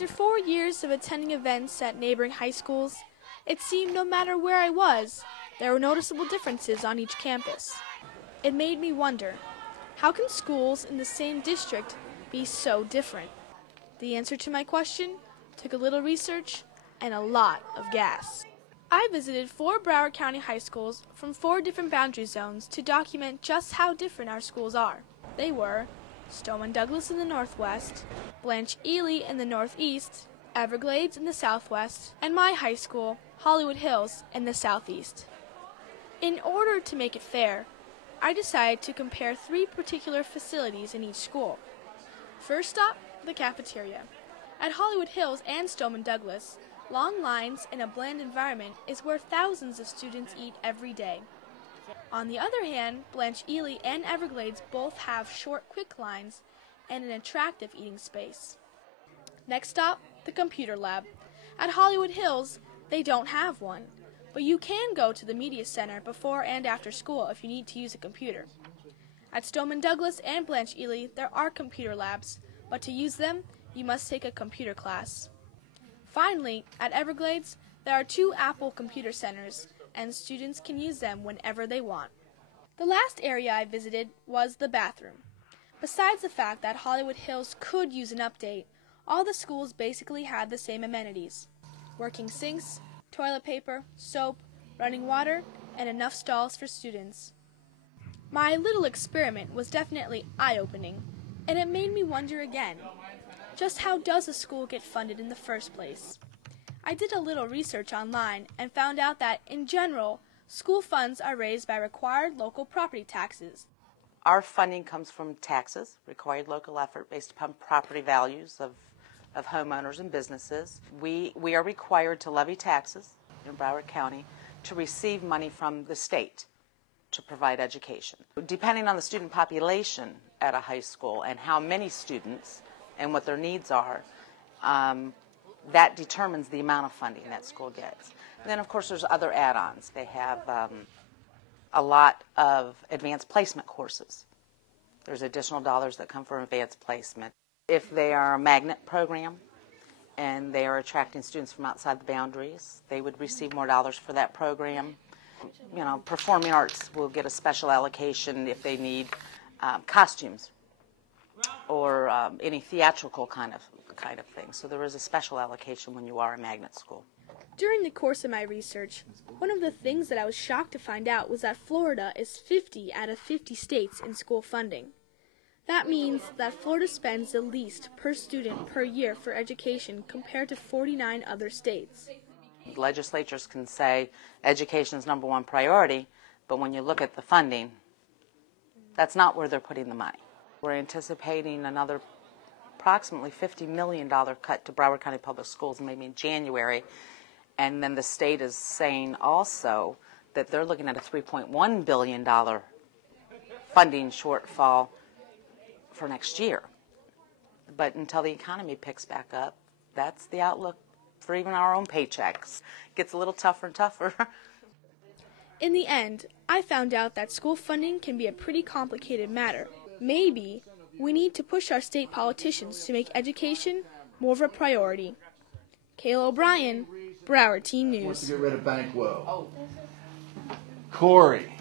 After 4 years of attending events at neighboring high schools, it seemed no matter where I was, there were noticeable differences on each campus. It made me wonder, how can schools in the same district be so different? The answer to my question took a little research and a lot of gas. I visited 4 Broward County high schools from 4 different boundary zones to document just how different our schools are. They were Stoneman Douglas in the northwest, Blanche Ely in the northeast, Everglades in the southwest, and my high school, Hollywood Hills, in the southeast. In order to make it fair, I decided to compare 3 particular facilities in each school. First stop, the cafeteria. At Hollywood Hills and Stoneman Douglas, long lines and a bland environment is where thousands of students eat every day. On the other hand, Blanche Ely and Everglades both have short, quick lines and an attractive eating space. Next stop, the computer lab. At Hollywood Hills, they don't have one, but you can go to the media center before and after school if you need to use a computer. At Stoneman Douglas and Blanche Ely, there are computer labs, but to use them, you must take a computer class. Finally, at Everglades, there are 2 Apple computer centers, and students can use them whenever they want. The last area I visited was the bathroom. Besides the fact that Hollywood Hills could use an update, all the schools basically had the same amenities: working sinks, toilet paper, soap, running water, and enough stalls for students. My little experiment was definitely eye-opening, and it made me wonder again, just how does a school get funded in the first place? I did a little research online and found out that, in general, school funds are raised by required local property taxes. Our funding comes from taxes, required local effort based upon property values of homeowners and businesses. We are required to levy taxes in Broward County to receive money from the state to provide education. Depending on the student population at a high school and how many students and what their needs are, that determines the amount of funding that school gets. And then, of course, there's other add-ons. They have a lot of advanced placement courses. There's additional dollars that come from advanced placement. If they are a magnet program and they are attracting students from outside the boundaries, they would receive more dollars for that program. You know, performing arts will get a special allocation if they need costumes or any theatrical kind of thing. So there is a special allocation when you are a magnet school. During the course of my research, one of the things that I was shocked to find out was that Florida is 50 out of 50 states in school funding. That means that Florida spends the least per student per year for education compared to 49 other states. Legislatures can say education is #1 priority, but when you look at the funding, that's not where they're putting the money. We're anticipating another approximately $50 million cut to Broward County Public Schools maybe in January, and then the state is saying also that they're looking at a $3.1 billion funding shortfall for next year. But until the economy picks back up, that's the outlook for even our own paychecks. It gets a little tougher and tougher. In the end, I found out that school funding can be a pretty complicated matter. Maybe we need to push our state politicians to make education more of a priority. Kayla O'Brien, Broward Teen News. Wants to get rid of Bankwell. Corey.